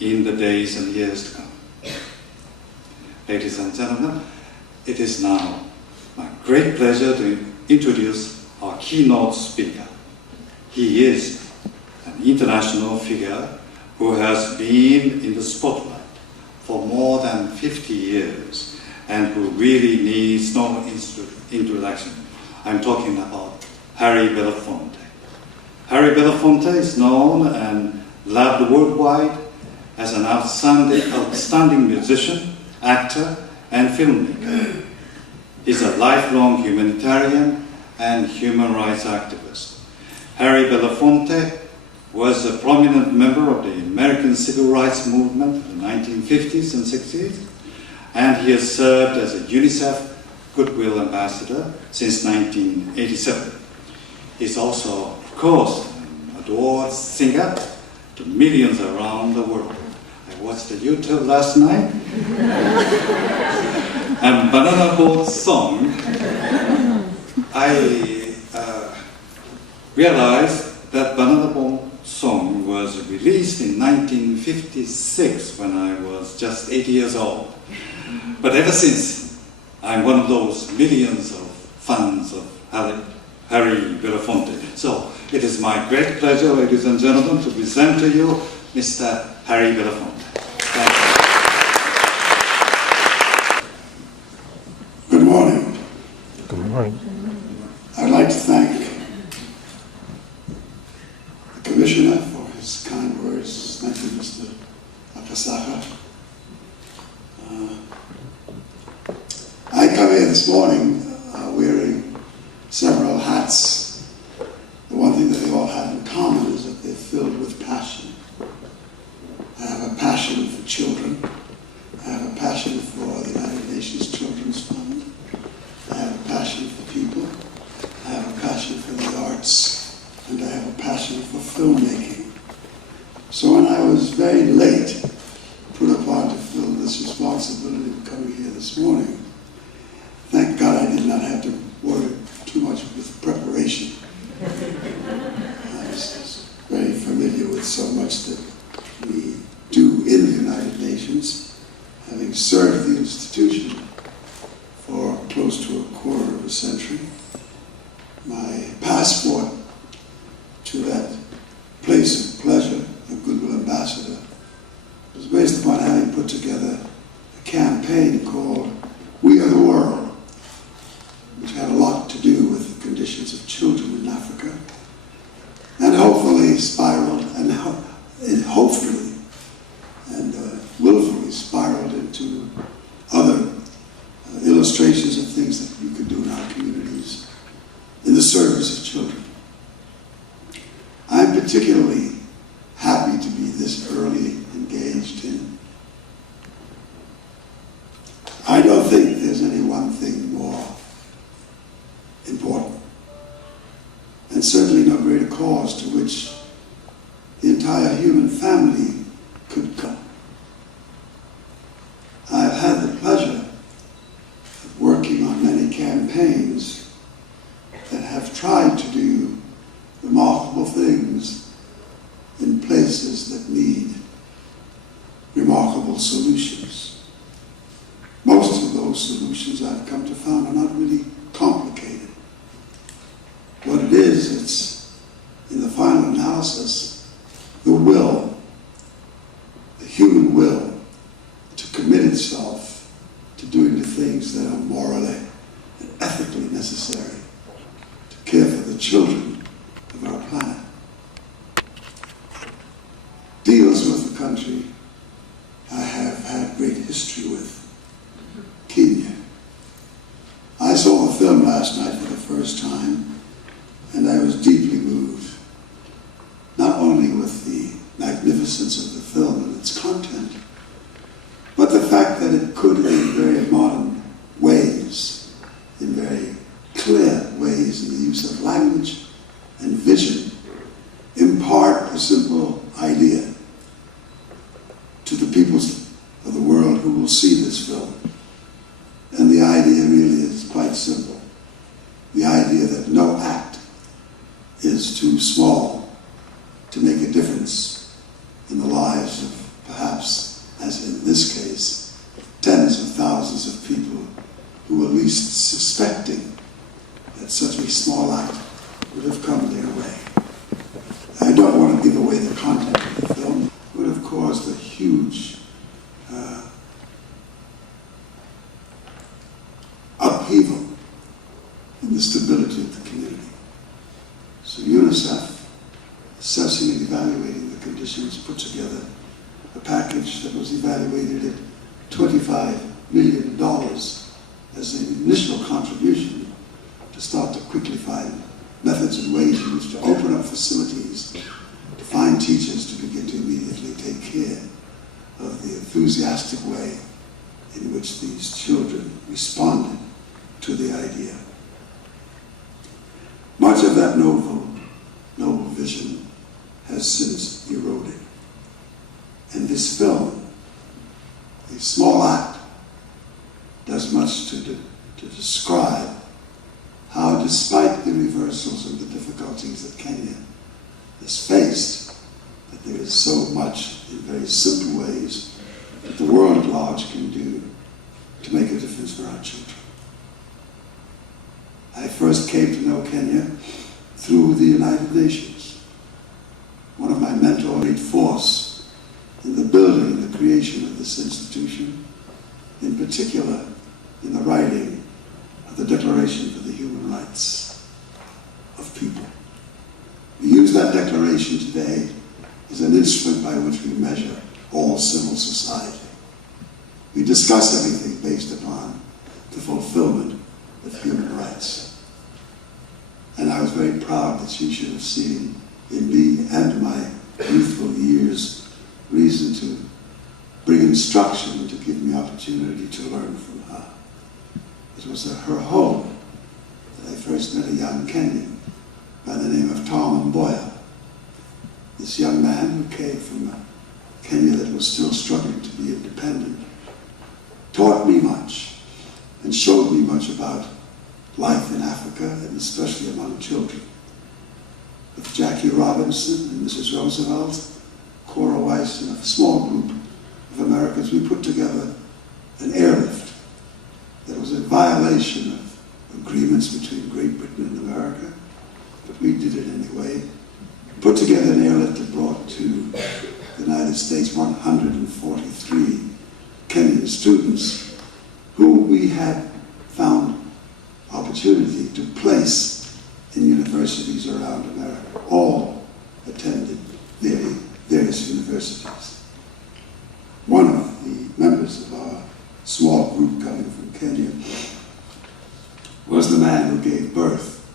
in the days and years to come. Ladies and gentlemen, it is now my great pleasure to introduce our keynote speaker. He is an international figure who has been in the spotlight for more than 50 years and who really needs no introduction. I'm talking about Harry Belafonte. Harry Belafonte is known and loved worldwide as an outstanding musician, actor, and filmmaker. He's a lifelong humanitarian and human rights activist. Harry Belafonte was a prominent member of the American Civil Rights Movement in the 1950s and 60s, and he has served as a UNICEF Goodwill Ambassador since 1987. He's also, of course, an adored singer to millions around the world. I watched the YouTube last night, and Banana Boat's song, I realized that Banana Boat song was released in 1956 when I was just 8 years old. But ever since, I'm one of those millions of fans of Harry Belafonte. So it is my great pleasure, ladies and gentlemen, to present to you Mr. Harry Belafonte. Thank you. Good morning. Good morning. I'd like to thank the Commissioner for his kind words. Thank you, Mr. Akasaka. I come here this morning wearing several hats. The one thing that they all have in common is that they're filled with passion. I have a passion for children. I have a passion for the United Nations Children's Fund. I have a passion for people. I have a passion for the arts. And I have a passion for filmmaking. So when I was very late put upon to fill this responsibility of coming here this morning, thank God I did not have to worry too much with preparation. I was very familiar with so much that we do in the United Nations, having served the institution for close to a quarter of a century. My passport to that place of pleasure, the Goodwill Ambassador, was based upon having put together a campaign called We Are the World, which had a lot to do with the conditions of children in Africa, and hopefully spiraled, and hopefully and willfully spiraled into other illustrations of things that we could do in our communities in the service of children. I'm particularly happy to be this early engaged in. I don't think there's any one thing more important, and certainly no greater cause to which the entire human family could come. I've had the pleasure of working on many campaigns that have tried to do remarkable things in places that need remarkable solutions. Most of those solutions I've come to find are not really complicated. What it is, it's, in the final analysis, the will, the human will, to commit itself to doing the things that are morally and ethically necessary to care for the children of our planet. Deals with the country I have had great history with, Kenya. I saw the film last night for the first time, and I was deeply moved, not only with the magnificence of the film and its content, but the fact that it could, in very modern ways, in very clear ways in the use of language and vision, impart a simple idea to the peoples of the world who will see this film. And the idea really is quite simple. The idea that no act is too small to make a difference in the lives of perhaps a package that was evaluated at $25 million as an initial contribution to start to quickly find methods and ways in which to open up facilities, to find teachers to begin to immediately take care of the enthusiastic way in which these children responded to the idea. Much of that noble vision has since eroded. And this film, a small act, does much to describe how, despite the reversals and the difficulties that Kenya has faced, that there is so much in very simple ways that the world at large can do to make a difference for our children. I first came to know Kenya through the United Nations. One of my mentors, great force in the building and the creation of this institution, in particular in the writing of the Declaration for the Human Rights of People. We use that declaration today as an instrument by which we measure all civil society. We discuss everything based upon the fulfillment of human rights. And I was very proud that she should have seen in me and my youthful years reason to bring instruction and to give me opportunity to learn from her. It was at her home that I first met a young Kenyan by the name of Tom Mboya. This young man who came from a Kenya that was still struggling to be independent taught me much and showed me much about life in Africa, and especially among children. With Jackie Robinson and Mrs. Roosevelt, Cora Weiss, and a small group of Americans, we put together an airlift that was a violation of agreements between Great Britain and America, but we did it anyway. Put together an airlift that brought to the United States 143 Kenyan students who we had found opportunity to place in universities around America. All attended various universities. One of the members of our small group coming from Kenya was the man who gave birth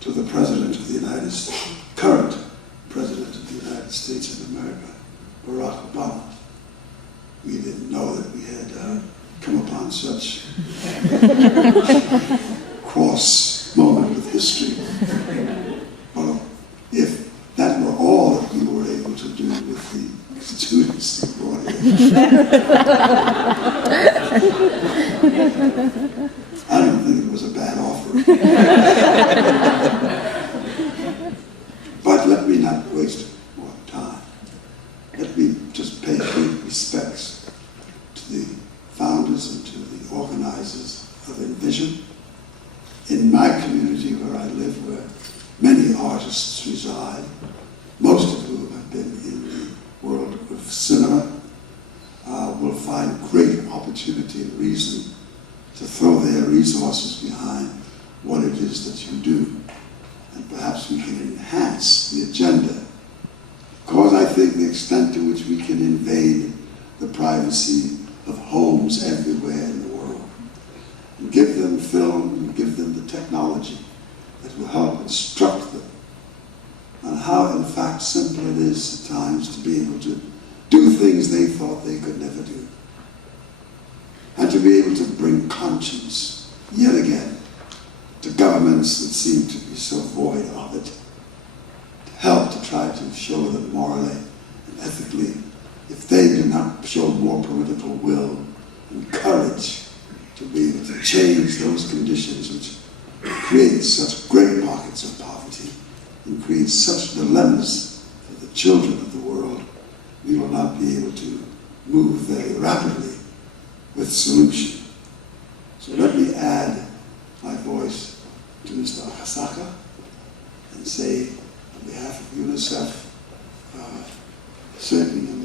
to the President of the United States, current President of the United States of America, Barack Obama. We didn't know that we had come upon such cross moment with history. Well, if that were all that we were able to do with the students that brought in, I don't think it was a bad offer. But let me not waste more time. Let me just pay great respects to the founders and to the organizers of ENVISION. In my community where I live, where many artists reside, most of whom have been in the world of cinema, will find great opportunity and reason to throw their resources behind what it is that you do. And perhaps we can enhance the agenda, because I think the extent to which we can invade the privacy of homes everywhere in the world and give them film and give them the technology that will help instruct them on how, in fact, simple it is at times to be able to do things they thought they could never do. And to be able to bring conscience, yet again, to governments that seem to be so void of it, to help to try to show them morally and ethically, if they do not show more political will and courage to be able to change those conditions which create such great pockets of poverty and create such dilemmas for the children of the world, we will not be able to move very rapidly with solution. So let me add my voice to Mr. Akasaka and say, on behalf of UNICEF, certainly